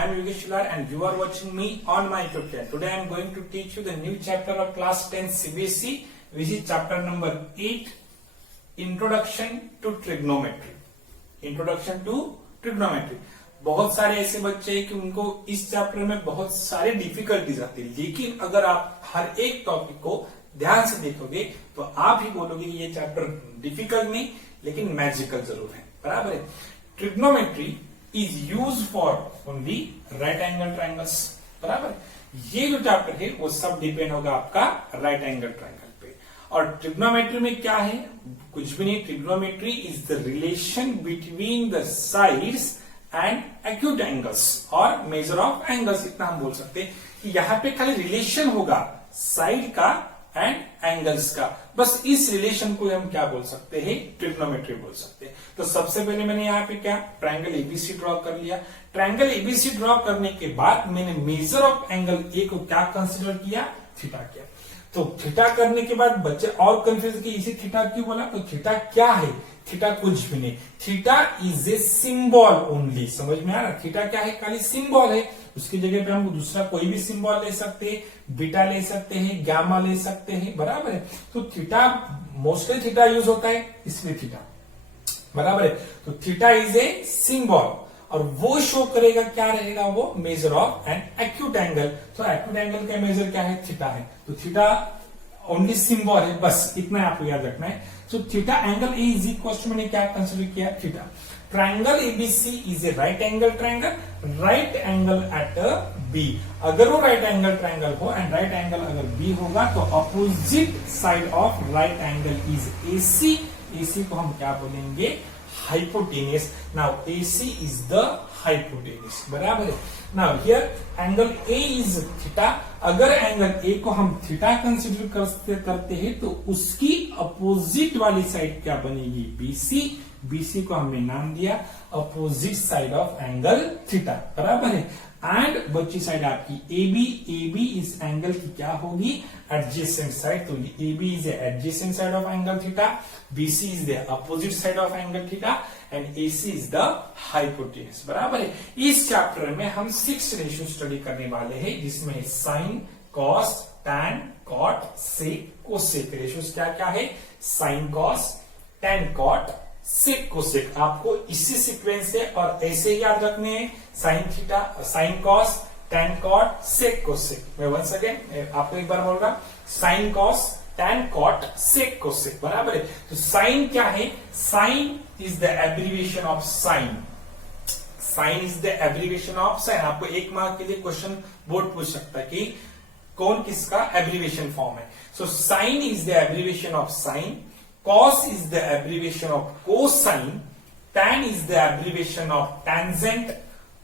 I am Yogesh Shilar and you are watching me on my YouTube channel. Today I am going to teach you the new chapter of class 10 CBSE, which is chapter number 8, Introduction to Trigonometry. Introduction to Trigonometry. बहुत सारे ऐसे बच्चे हैं कि उनको इस chapter में बहुत सारे डिफिकल्टीज आती है, लेकिन अगर आप हर एक टॉपिक को ध्यान से देखोगे तो आप ही बोलोगे कि ये चैप्टर डिफिकल्ट नहीं लेकिन मैजिकल जरूर है. बराबर है. Trigonometry is use for only right angle triangles. बराबर. ये जो चैप्टर है वो सब डिपेंड होगा आपका राइट एंगल ट्राइंगल पे. और ट्रिग्नोमेट्री में क्या है? कुछ भी नहीं. Trigonometry is the relation between the sides and acute angles और मेजर ऑफ एंगल्स. इतना हम बोल सकते हैं कि यहाँ पे खाली रिलेशन होगा साइड का एंड एंगल्स का. बस इस रिलेशन को हम क्या बोल सकते हैं? ट्रिग्नोमेट्री बोल सकते हैं. तो सबसे पहले मैंने यहाँ पे क्या ट्रायंगल एबीसी ड्रॉ कर लिया. ट्रायंगल एबीसी ड्रॉ करने के बाद मैंने मेजर ऑफ एंगल ए को क्या कंसिडर किया? थीटा किया. तो थीटा करने के बाद बच्चे और कंफ्यूज कि इसे थीटा क्यों बोला? तो थीटा क्या है? थीटा कुछ भी नहीं. Theta is a symbol only. समझ में आ रहा? थीटा क्या है? खाली सिंबल है. उसकी जगह पे हम दूसरा कोई भी सिंबल ले सकते हैं, बीटा ले सकते हैं, गामा ले सकते हैं. बराबर है. तो थीटा मोस्टली थीटा यूज होता है, इसलिए थीटा. बराबर है. तो थीटा इज ए सिंबल और वो शो करेगा क्या रहेगा? वो measure of an acute angle. तो एक्यूट एंगल का मेजर क्या है? थीटा है. तो थीटा ओनली सिंबल है. बस इतना आपको याद रखना है. तो theta angle A is equal to मैंने क्या कंसिडर किया? Theta. Triangle ABC is a right angle triangle. Right angle at B. अगर वो राइट एंगल ट्राइंगल हो एंड राइट एंगल अगर बी होगा तो opposite side of right angle is AC. AC को हम क्या बोलेंगे? Hypotenuse. Now AC is the hypotenuse. बराबर है. Now here angle A is theta. अगर एंगल ए को हम थीटा कंसिडर करते हैं तो उसकी अपोजिट वाली साइड क्या बनेगी? बीसी. बीसी को हमने नाम दिया opposite side of angle theta. बराबर है. एंड बची साइड आपकी एबी. एबी इस एंगल की क्या होगी? Adjacent side. तो AB is adjacent side of angle theta. BC is the opposite side of angle theta and AC is the hypotenuse. बराबर है. इस चैप्टर में हम 6 रेशियो स्टडी करने वाले हैं, जिसमें sine, cos, tan, cot, sec, cosec. Ratios क्या क्या है? Sine cos, tan cot, sec cosec. आपको इसी सीक्वेंस से और ऐसे ही याद रखने हैं. Sine theta, sine cos, tan cot, sec cosec. मैं वंस अगेन आपको एक बार बोल रहा. Sine cos, tan cot, sec cosec. बराबर है. तो साइन क्या है? Sin is the abbreviation of sine. Sin is the abbreviation of sine. आपको एक मार्क के लिए क्वेश्चन बोर्ड पूछ सकता है कि कौन किसका एब्रीविएशन फॉर्म है. So sign is the abbreviation of sign. Cos is the abbreviation of cosine. Tan is the abbreviation of tangent.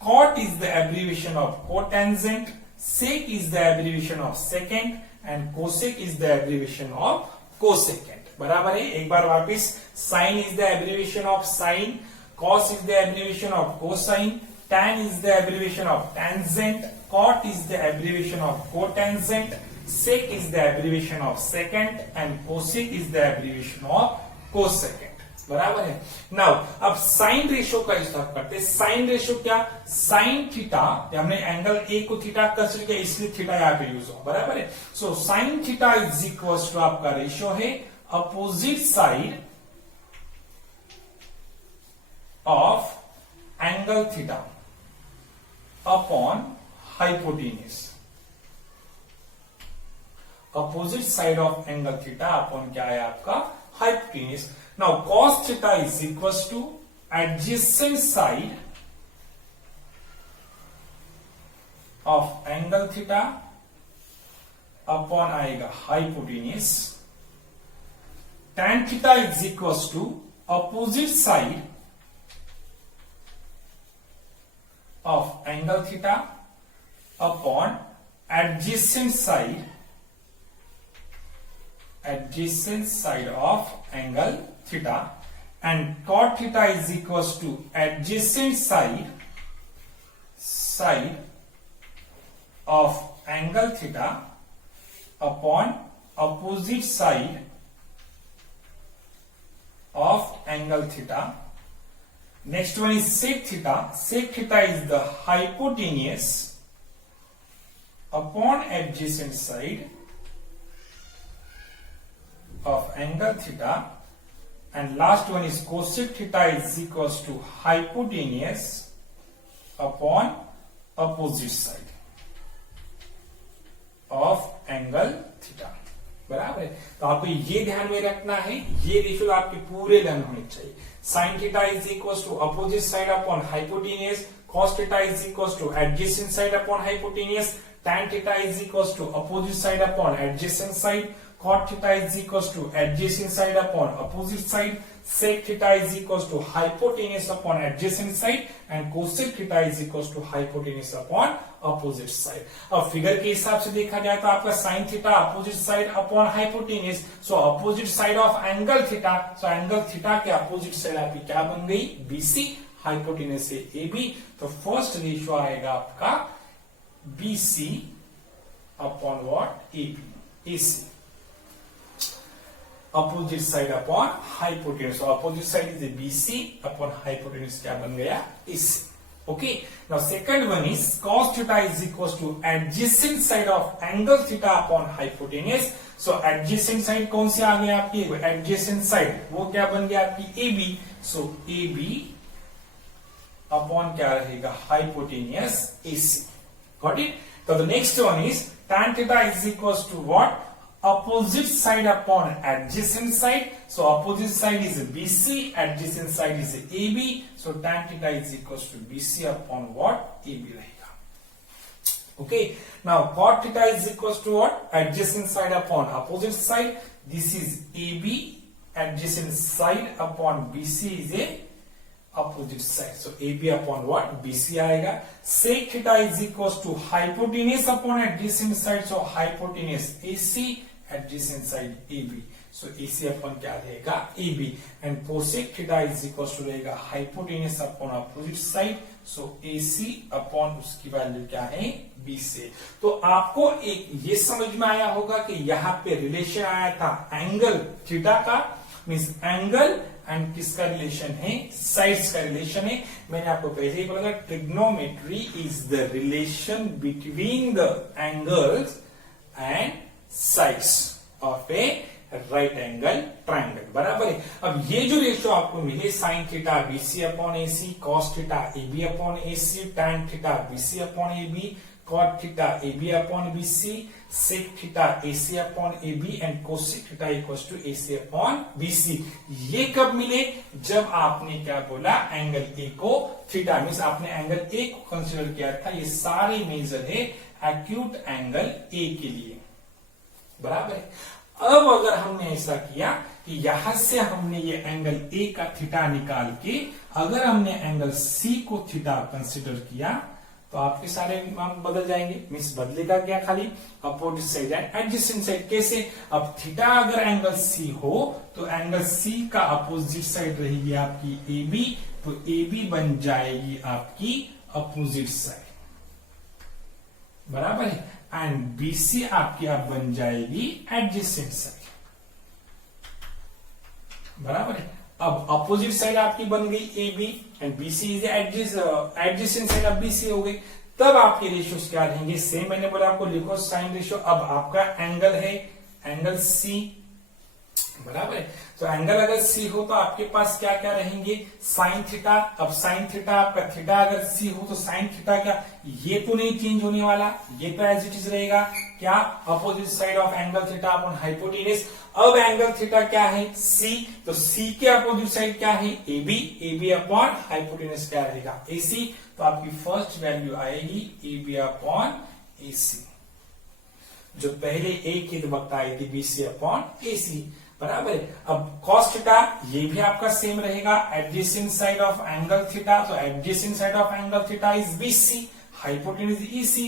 Cot is the abbreviation of cotangent. Sec is the abbreviation of secant. And cosec is the abbreviation of cosecant. बराबर है. एक बार वापिस. Sin is the abbreviation of sine. Cos is the abbreviation of cosine. Tan is the abbreviation of tangent. Cot is the abbreviation of cotangent. Sec is the abbreviation of secant and cosec is the abbreviation of cosecant. बराबर है. Now अब sine ratio का हिसाब करते हैं. Sine ratio क्या? Sine theta. हमने angle A को थीटा कंसीडर किया इसलिए थीटा यहाँ पे यूज हो. बराबर है. So sine theta is equal to आपका रेशियो है opposite side of angle theta upon hypotenuse. Opposite side of angle theta upon क्या है आपका? Hypotenuse. Now cos theta is equal to adjacent side of angle theta upon आएगा hypotenuse. Tan theta is equal to opposite side of angle theta upon adjacent side of angle theta and cot theta is equals to adjacent side of angle theta upon opposite side of angle theta. Next one is sec theta. Sec theta is the hypotenuse upon adjacent side of angle theta, and last one is cosec theta is equals to hypotenuse upon opposite side of angle theta. बराबर है। तो आपको ये ध्यान में रखना है, ये रेशियो आपके पूरे लर्न होने चाहिए। Sine theta is equal to opposite side upon hypotenuse, cos theta is equal to adjacent side upon hypotenuse, tan theta is equals to opposite side upon adjacent side, cot theta is equals to adjacent side upon opposite side, sec theta is equals to hypotenuse upon adjacent side, and cosec theta is equals to hypotenuse upon opposite side. अब figure के हिसाब से देखा जाए तो आपका sin theta opposite side upon hypotenuse, so opposite side of angle theta, so angle theta के opposite side आपकी क्या बन गई, BC, hypotenuse से AB। तो फर्स्ट रेशियो आएगा आपका BC upon what, AB, AC, opposite side upon hypotenuse, so opposite side is a BC upon hypotenuse, क्या बन गया, AC. Okay, now second one is cos theta is equals to adjacent side of angle theta upon hypotenuse, so adjacent side कौन सी आ गई आपकी, adjacent side वो क्या बन गया आपकी AB, so AB upon क्या रहेगा, hypotenuse AC. Got it? So the next one is tan theta is equals to what? Opposite side upon adjacent side. So opposite side is BC, adjacent side is AB. So tan theta is equals to BC upon what? AB रहेगा. Okay. Now cot theta is equals to what? Adjacent side upon opposite side. This is AB. Adjacent side upon BC is a opposite side, so AB upon what, BC आएगा. Sec theta is equals to hypotenuse upon adjacent side, so hypotenuse AC, adjacent side AB, so AC upon क्या रहेगा, AB, and cosec theta is equals to रहेगा hypotenuse upon opposite side, so AC upon उसकी value क्या है, BC। तो आपको एक ये समझ में आया होगा कि यहाँ पे रिलेशन आया था एंगल थीटा का, मीन्स एंगल एंड किसका रिलेशन है, साइड्स का रिलेशन है। मैंने आपको पहले ही बोला था, trigonometry is the relation between the angles and sides of A right angle triangle, बराबर है। अब ये जो रेशियो आपको मिले, sine theta BC upon AC, cos theta AB upon AC, tan theta BC अपॉन AB, cot theta AB upon BC, sec theta AC upon AB, and cosec theta equals to AC upon BC। ये कब मिले, जब आपने क्या बोला, angle A को theta, means आपने एंगल A को कंसीडर किया था। ये सारे मेजर है एक्यूट एंगल A के लिए, बराबर है। अब अगर हमने ऐसा किया कि यहां से हमने ये एंगल A का थीटा निकाल के अगर हमने एंगल C को थीटा कंसीडर किया तो आपके सारे मान बदल जाएंगे। मीन्स बदलेगा क्या, खाली opposite side and adjacent side. कैसे, अब थीटा अगर एंगल C हो तो एंगल C का अपोजिट साइड रहेगी आपकी AB, तो AB बन जाएगी आपकी अपोजिट साइड, बराबर है, एंड BC आपकी अब बन जाएगी एडजेसेंट साइड, बराबर है। अब अपोजिट साइड आपकी बन गई AB and BC is adjacent side अब BC हो गई। तब आपके रेशियोज क्या रहेंगे, सेम मैंने बोला आपको लिखो साइन रेशियो। अब आपका एंगल है एंगल C, बराबर है। तो एंगल अगर C हो तो आपके पास क्या क्या रहेंगे, साइन थीटा। अब साइन थीटा आपका थीटा अगर C हो तो साइन थीटा क्या, ये तो नहीं चेंज होने वाला, ये तो एज इट इज रहेगा। क्या, opposite side of angle theta upon hypotenuse. अब एंगल थीटा क्या है, C, तो C के अपोजिट साइड क्या है, AB, AB अपॉन हाइपोटेनस क्या रहेगा, AC। तो आपकी फर्स्ट वैल्यू आएगी AB अपॉन AC, जो पहले A के वक्त आई थी BC अपॉन AC, बराबर है। अब cos थीटा ये भी आपका सेम रहेगा, adjacent side of angle theta, तो adjacent side of angle theta is BC, hypotenuse EC,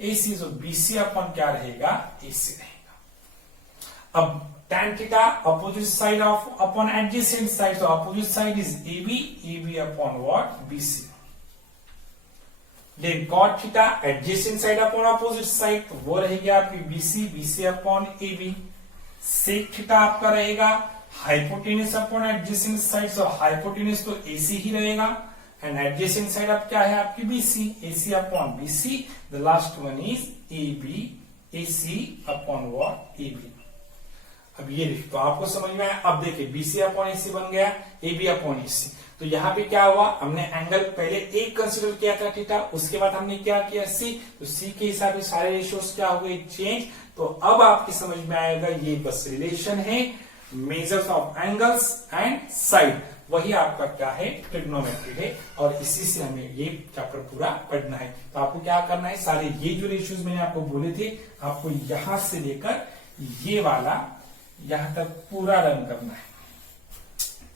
AC, तो BC अपॉन क्या रहेगा, AC रहेगा। अब tan theta opposite side of upon adjacent side, तो opposite side is AB, AB upon what, BC। Then cot theta adjacent side upon opposite side, तो वो रहेगी आपकी BC, BC अपॉन AB। सेक थीटा आपका रहेगा हाइपोटेनस अपॉन एडजेसेंट साइड, तो hypotenuse तो AC ही रहेगा एंड एडजेसेंट साइड अब क्या है आपकी BC, AC upon BC, the last one is AB, AC upon what AB। अब ये देखिए तो आपको समझ में आया। अब देखिए BC अपॉन AC बन गया AB अपॉन AC, तो यहाँ पे क्या हुआ, हमने एंगल पहले A कंसिडर किया था थीटा, उसके बाद हमने क्या किया C, तो C के हिसाब से सारे रेशियोज क्या हो गए चेंज। तो अब आपकी समझ में आएगा ये बस रिलेशन है measures of angles and side, वही आपका क्या है ट्रिग्नोमेट्री है, और इसी से हमें ये चैप्टर पूरा पढ़ना है। तो आपको क्या करना है, सारे ये जो रेशियोज मैंने आपको बोले थे आपको यहां से लेकर ये वाला यहां तक पूरा रन करना है,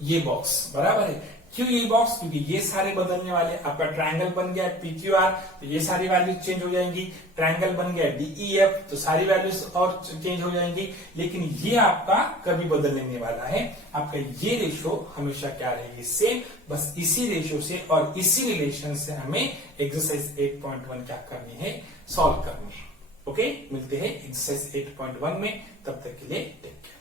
ये बॉक्स बराबर है। क्यों ये बॉक्स, क्योंकि ये सारे बदलने वाले। आपका ट्रायंगल बन गया PQR, तो ये सारी वैल्यूज चेंज हो जाएंगी। ट्रायंगल बन गया DEF, तो सारी वैल्यूज और चेंज हो जाएंगी, लेकिन ये आपका कभी बदलने नहीं वाला है। आपका ये रेशियो हमेशा क्या रहेगी, सेम। बस इसी रेशियो से और इसी रिलेशन से हमें एक्सरसाइज 8.1 क्या करनी है, सॉल्व करनी है। ओके, मिलते हैं एक्सरसाइज 8.1 में, तब तक के लिए टेक केयर।